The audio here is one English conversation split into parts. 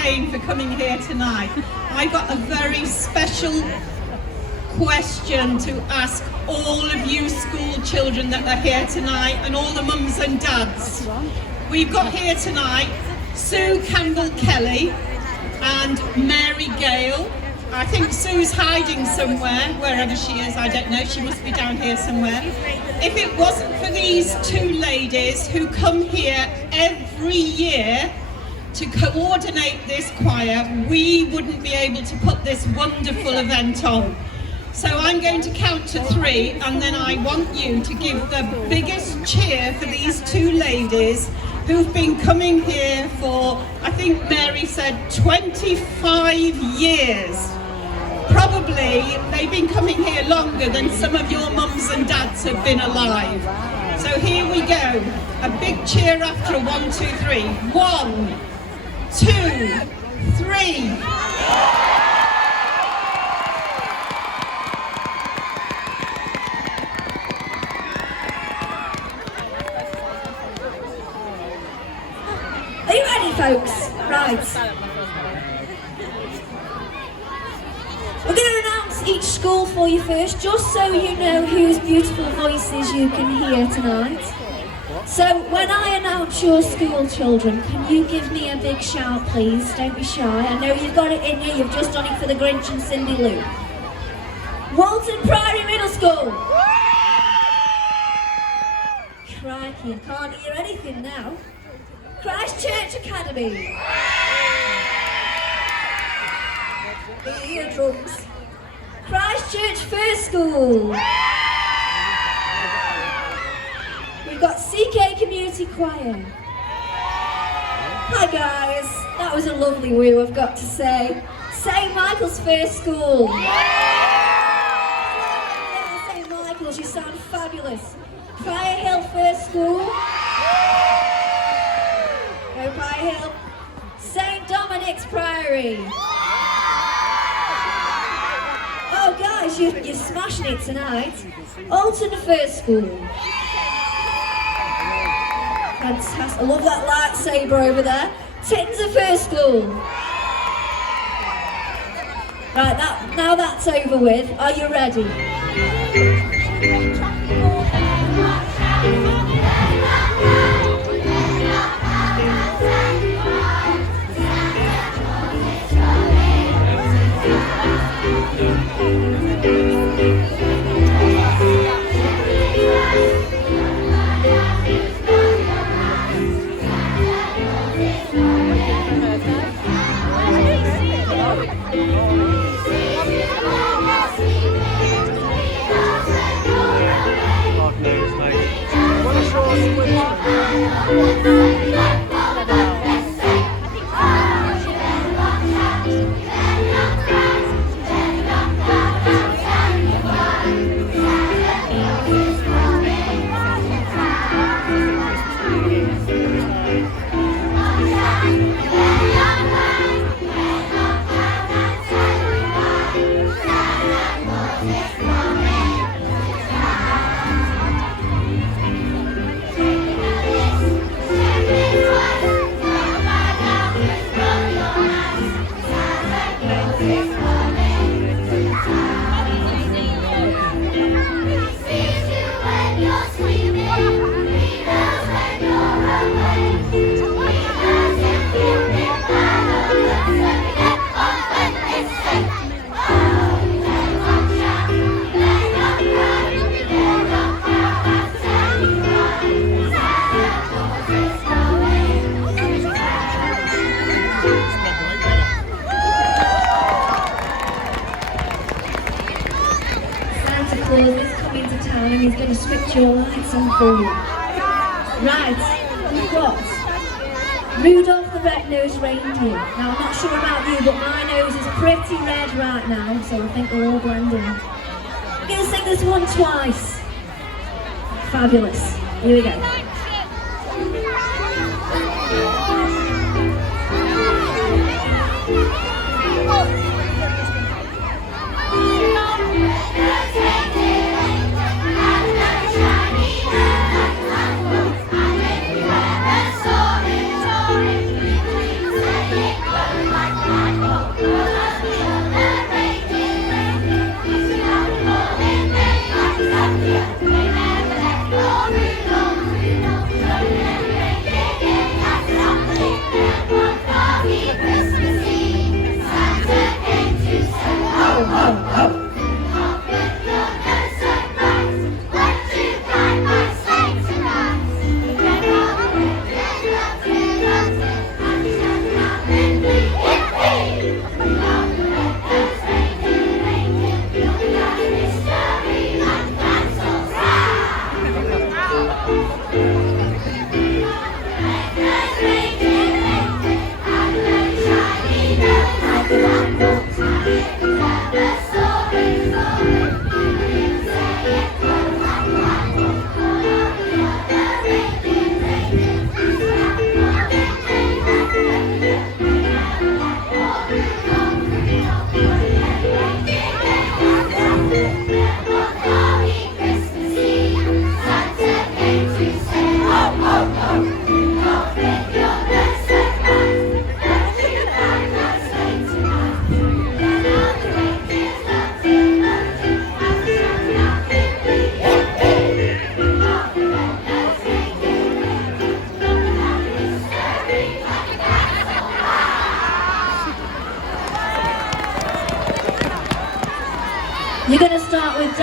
again for coming here tonight. I've got a very special question to ask all of you school children that are here tonight and all the mums and dads. We've got here tonight Sue Campbell-Kelly and Mary Gale. I think Sue's hiding somewhere, wherever she is, I don't know, she must be down here somewhere. If it wasn't for these two ladies who come here every year to coordinate this choir, we wouldn't be able to put this wonderful event on. So I'm going to count to 3 and then I want you to give the biggest cheer for these two ladies who've been coming here for, I think Mary said, 25 years. Probably they've been coming here longer than some of your mums and dads have been alive. So here we go. A big cheer after a 1, 2, 3. 1, 2, 3. Are you ready, folks? Right. We're going to announce each school for you first, just so you know whose beautiful voices you can hear tonight. So when I announce your school children, can you give me a big shout, please? Don't be shy. I know you've got it in you. You've just done it for the Grinch and Cindy Lou. Walton Priory Middle School. Crikey, I can't hear anything now. Christchurch Academy. The eardrums. Christchurch First School. We've got CK Community Choir. Hi guys, that was a lovely woo, I've got to say. St Michael's First School. St Michael's, you sound fabulous. Prior Hill First School. Go Prior Hill. St Dominic's Priory. Oh guys, you're smashing it tonight. Alton First School. Fantastic, I love that lightsaber over there. Tittenser First School. Right, now that's over with. Are you ready? Is coming to town and he's going to switch your lights on for you. Right, we've got Rudolph the Red-Nosed Reindeer. Now I'm not sure about you, but my nose is pretty red right now, so I think we'll all blend in. We're going to sing this one twice. Fabulous. Here we go.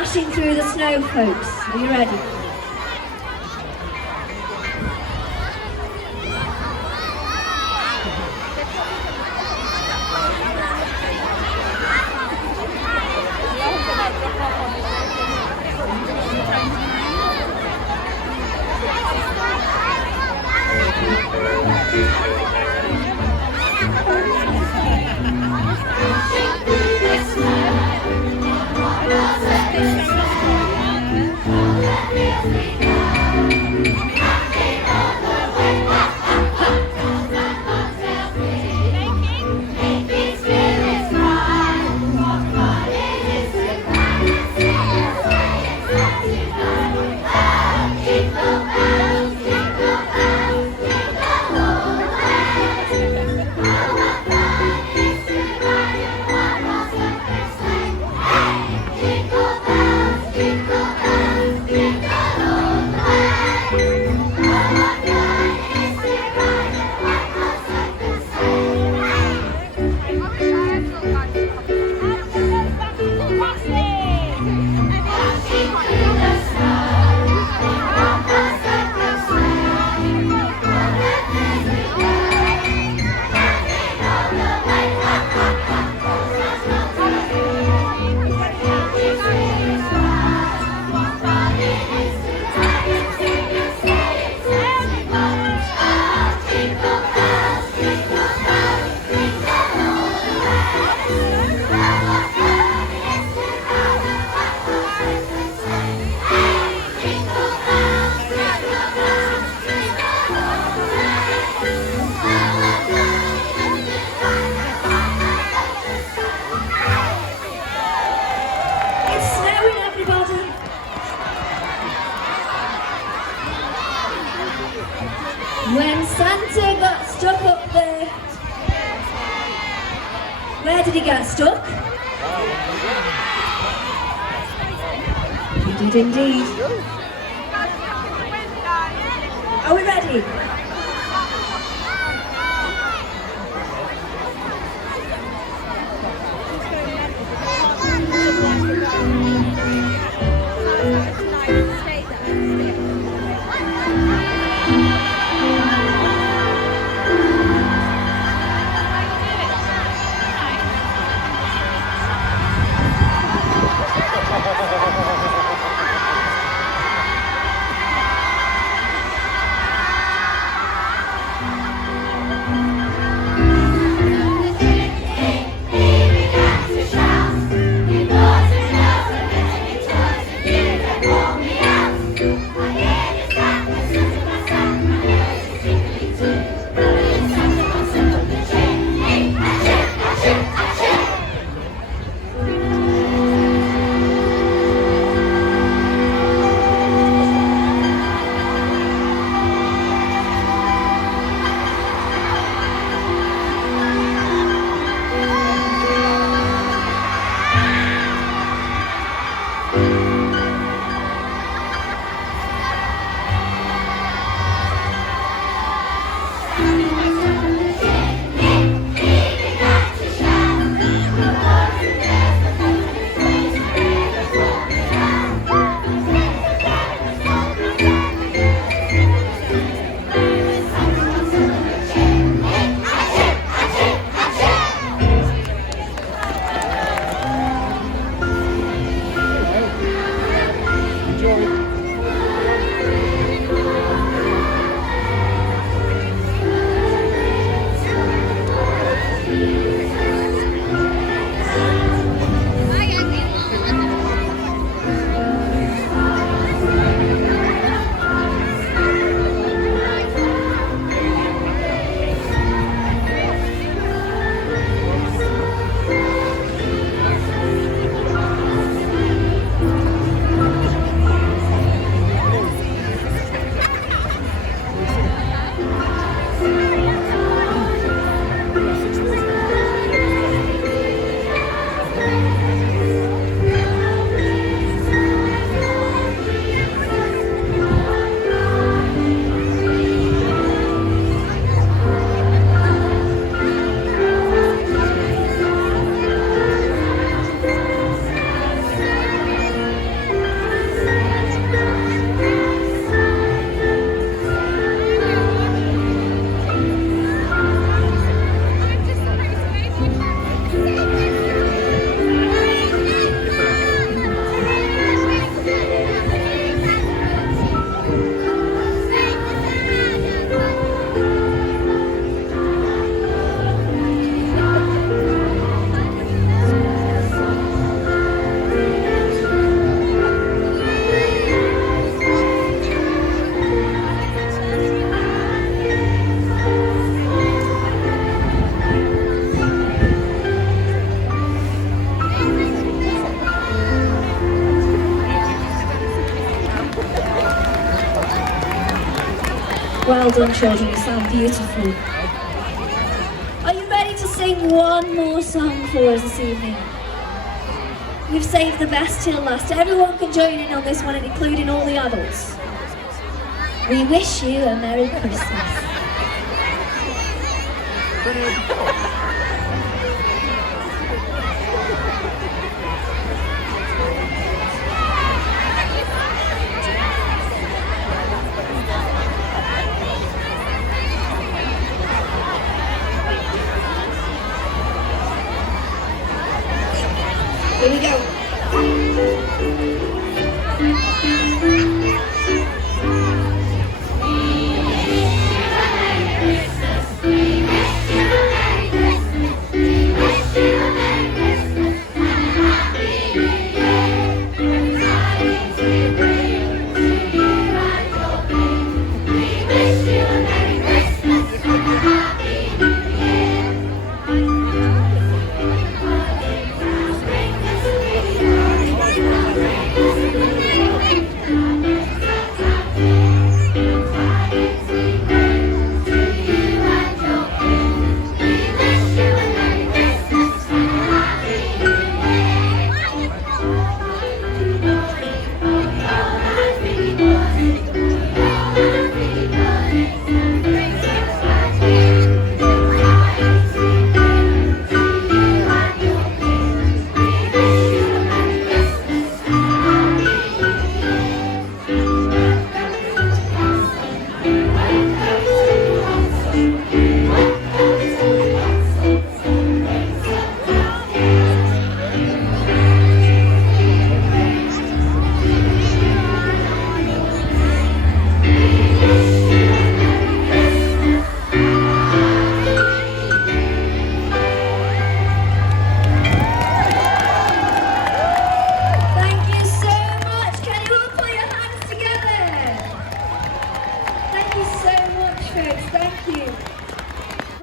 dashing through the snow, folks. Are you ready? When Santa got stuck up there, where did he get stuck? He did indeed. Are we ready? Well done, children, you sound beautiful. Are you ready to sing one more song for us this evening? We've saved the best till last. Everyone can join in on this one, including all the adults. We wish you a Merry Christmas.